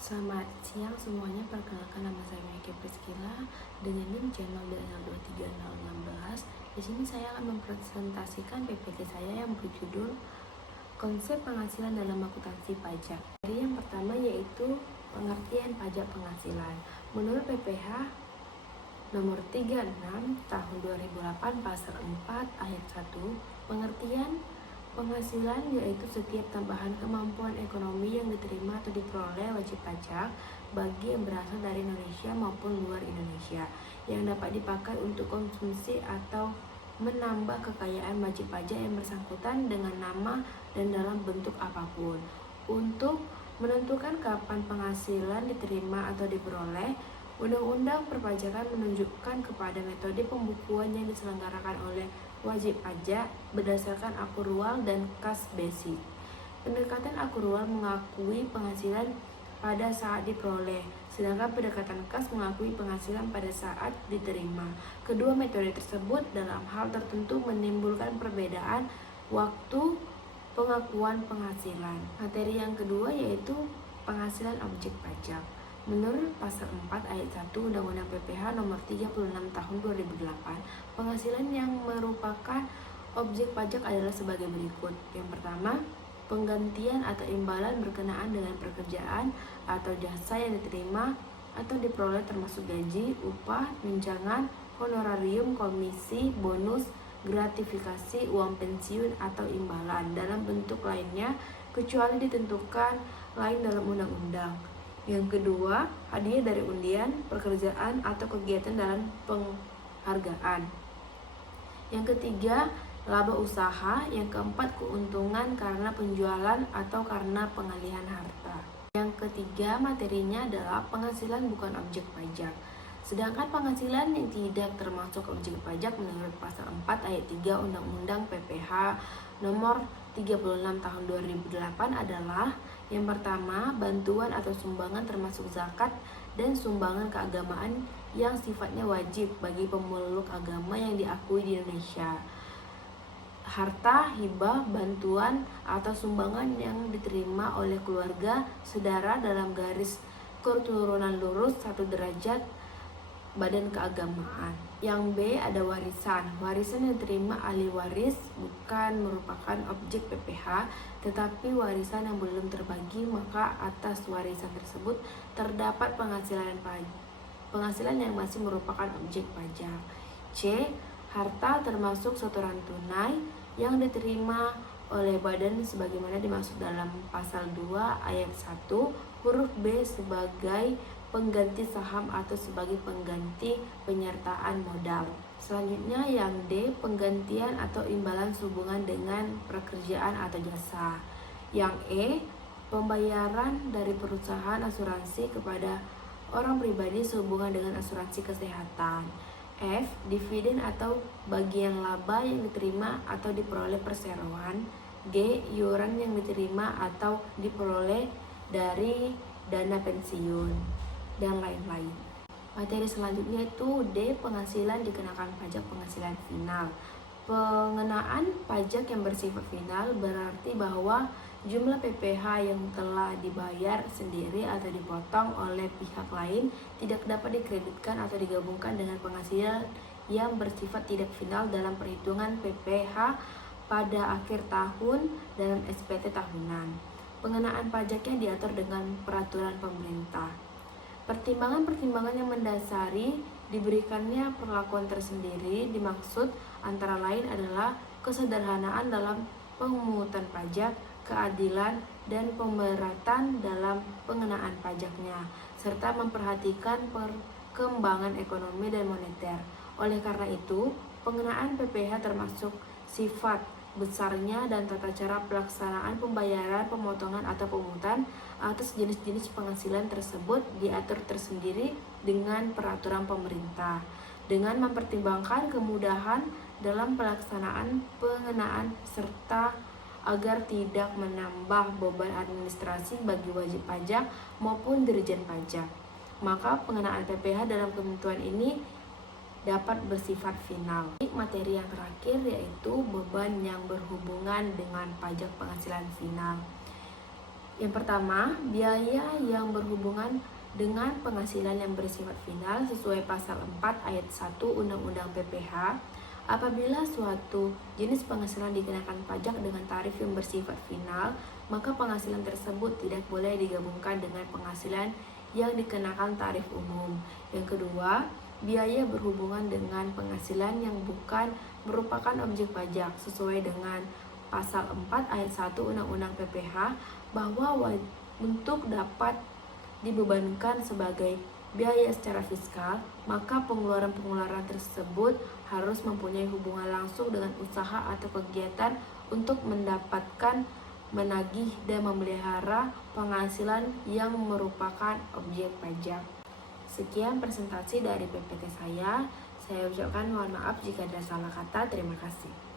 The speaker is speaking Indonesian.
Selamat siang semuanya, perkenalkan nama saya Mike Priscilla dengan NIM channel DNL23016. Di sini saya akan mempresentasikan PPT saya yang berjudul Konsep Penghasilan dalam Akuntansi Pajak. Dari yang pertama yaitu pengertian pajak penghasilan. Menurut PPH nomor 36 tahun 2008 pasal 4 ayat 1, pengertian penghasilan yaitu setiap tambahan kemampuan ekonomi yang diterima atau diperoleh wajib pajak bagi yang berasal dari Indonesia maupun luar Indonesia yang dapat dipakai untuk konsumsi atau menambah kekayaan wajib pajak yang bersangkutan dengan nama dan dalam bentuk apapun. Untuk menentukan kapan penghasilan diterima atau diperoleh, Undang-Undang Perpajakan menunjukkan kepada metode pembukuan yang diselenggarakan oleh wajib pajak berdasarkan akrual dan kas basic. Pendekatan akrual mengakui penghasilan pada saat diperoleh, sedangkan pendekatan kas mengakui penghasilan pada saat diterima. Kedua metode tersebut dalam hal tertentu menimbulkan perbedaan waktu pengakuan penghasilan. Materi yang kedua yaitu penghasilan objek pajak. Menurut pasal 4 ayat 1 Undang-Undang PPH nomor 36 tahun 2008, penghasilan yang merupakan objek pajak adalah sebagai berikut. Yang pertama, penggantian atau imbalan berkenaan dengan pekerjaan atau jasa yang diterima atau diperoleh termasuk gaji, upah, tunjangan, honorarium, komisi, bonus, gratifikasi, uang pensiun atau imbalan dalam bentuk lainnya kecuali ditentukan lain dalam undang-undang. Yang kedua, hadiah dari undian, pekerjaan atau kegiatan dalam penghargaan. Yang ketiga, laba usaha. Yang keempat, keuntungan karena penjualan atau karena pengalihan harta. Yang ketiga, materinya adalah penghasilan bukan objek pajak. Sedangkan penghasilan yang tidak termasuk objek pajak menurut pasal 4 ayat 3 Undang-Undang PPH nomor 36 tahun 2008 adalah yang pertama, bantuan atau sumbangan termasuk zakat dan sumbangan keagamaan yang sifatnya wajib bagi pemeluk agama yang diakui di Indonesia. Harta, hibah, bantuan atau sumbangan yang diterima oleh keluarga, saudara dalam garis keturunan lurus 1 derajat badan keagamaan. Yang B ada warisan. Warisan yang diterima ahli waris bukan merupakan objek PPH, tetapi warisan yang belum terbagi, maka atas warisan tersebut terdapat penghasilan yang masih merupakan objek pajak. C. Harta termasuk setoran tunai yang diterima oleh badan sebagaimana dimaksud dalam pasal 2 ayat 1 huruf B sebagai pengganti saham atau sebagai pengganti penyertaan modal. Selanjutnya yang D, penggantian atau imbalan sehubungan dengan pekerjaan atau jasa. Yang E, pembayaran dari perusahaan asuransi kepada orang pribadi sehubungan dengan asuransi kesehatan. F, dividen atau bagian laba yang diterima atau diperoleh perseroan. G, iuran yang diterima atau diperoleh dari dana pensiun dan lain-lain. Materi selanjutnya itu D, penghasilan dikenakan pajak penghasilan final. Pengenaan pajak yang bersifat final berarti bahwa jumlah PPH yang telah dibayar sendiri atau dipotong oleh pihak lain tidak dapat dikreditkan atau digabungkan dengan penghasilan yang bersifat tidak final dalam perhitungan PPH pada akhir tahun dalam SPT tahunan. Pengenaan pajaknya diatur dengan peraturan pemerintah. Pertimbangan-pertimbangan yang mendasari diberikannya perlakuan tersendiri dimaksud antara lain adalah kesederhanaan dalam pemungutan pajak, keadilan, dan pemberatan dalam pengenaan pajaknya, serta memperhatikan perkembangan ekonomi dan moneter. Oleh karena itu, pengenaan PPH termasuk sifat besarnya dan tata cara pelaksanaan pembayaran, pemotongan atau pemungutan atas jenis-jenis penghasilan tersebut diatur tersendiri dengan peraturan pemerintah dengan mempertimbangkan kemudahan dalam pelaksanaan pengenaan serta agar tidak menambah beban administrasi bagi wajib pajak maupun dirjen pajak. Maka pengenaan PPH dalam ketentuan ini dapat bersifat final. Materi yang terakhir yaitu beban yang berhubungan dengan pajak penghasilan final. Yang pertama, biaya yang berhubungan dengan penghasilan yang bersifat final sesuai pasal 4 ayat 1 Undang-Undang PPH. Apabila suatu jenis penghasilan dikenakan pajak dengan tarif yang bersifat final, maka penghasilan tersebut tidak boleh digabungkan dengan penghasilan yang dikenakan tarif umum. Yang kedua, biaya berhubungan dengan penghasilan yang bukan merupakan objek pajak sesuai dengan pasal 4 ayat 1 Undang-Undang PPH, bahwa untuk dapat dibebankan sebagai biaya secara fiskal, maka pengeluaran-pengeluaran tersebut harus mempunyai hubungan langsung dengan usaha atau kegiatan untuk mendapatkan, menagih, dan memelihara penghasilan yang merupakan objek pajak. Sekian presentasi dari PPT saya. Saya ucapkan mohon maaf jika ada salah kata. Terima kasih.